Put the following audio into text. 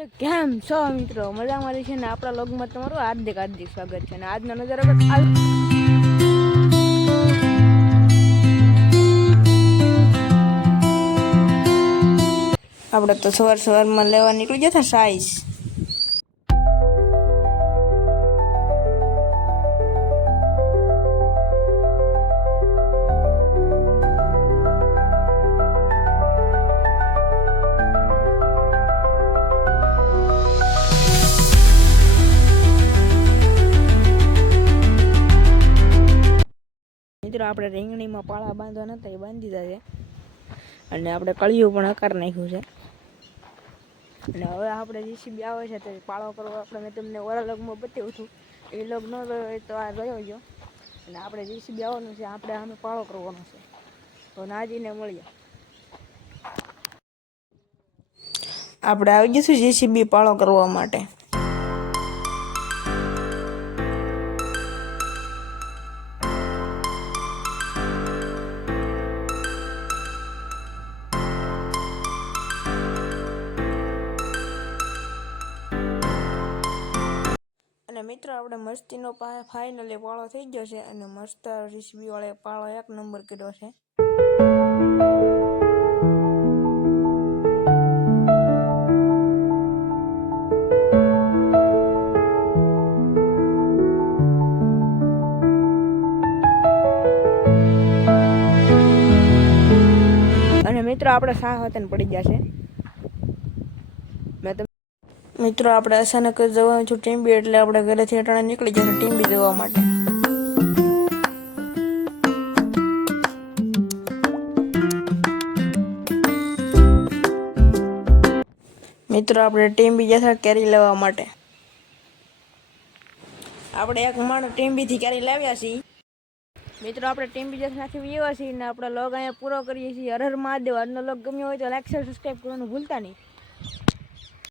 અરે કેમ છો મિત્રો? મજામાં રહી છે ને? આપણા લોગમાં તમારું હાર્દિક સ્વાગત છે. અને આજનો નજારો આપણે તો સવારમાં લેવા નીકળી ગયા હતા સાઈઝ. મિત્રો આપણે રીંગણીમાં પાળા બાંધવા નતા, એ બાંધી દીધા છે. અને આપણે કળિયું પણ આકાર નાખ્યું છે. અને હવે આપણે જીસીબી આવે છે તો પાળો કરવો આપણે મેં તમને ઓરા લોગમાં બતાવ્યું હતું. એ લોગ ન રહ્યો તો આ રહ્યો ગયો. અને આપણે જીસીબી આવવાનું છે, આપણે આમે પાળો કરવાનો છે. તો નાજીને મળીએ. આપણે આવી જઈશું જીસીબી પાળો કરવા માટે. અને મિત્રો આપણે મસ્તીનો ફાઇનલી પાળો થઈ ગયો છે. અને મસ્ત જીસીબી વાળે પાળો 1 નંબર કર્યો છે. અને મિત્રો આપણે સાહ વતન પડી ગયા છે. મિત્રો આપણે અચાનક જ જવાનું છું ટીમ્બી, એટલે આપણે ઘરેથી અટાણે નીકળી જશે ટીમ્બી જવા માટે. મિત્રો આપણે ટીમ્બી જશે કેરી લેવા માટે. આપણે એક માણસ ટીમ્બીથી કેરી લાવ્યા છીએ. મિત્રો આપણે ટીમ્બી જથાથી વ્યવા છીએ ને આપણે લોગ અહીંયા પૂરો કરીએ છીએ. હર હર મહાદેવ. આજનો લોગ ગમ્યો હોય તો લાઈક શેર સબસ્ક્રાઈબ કરવાનું ભૂલતા નહીં.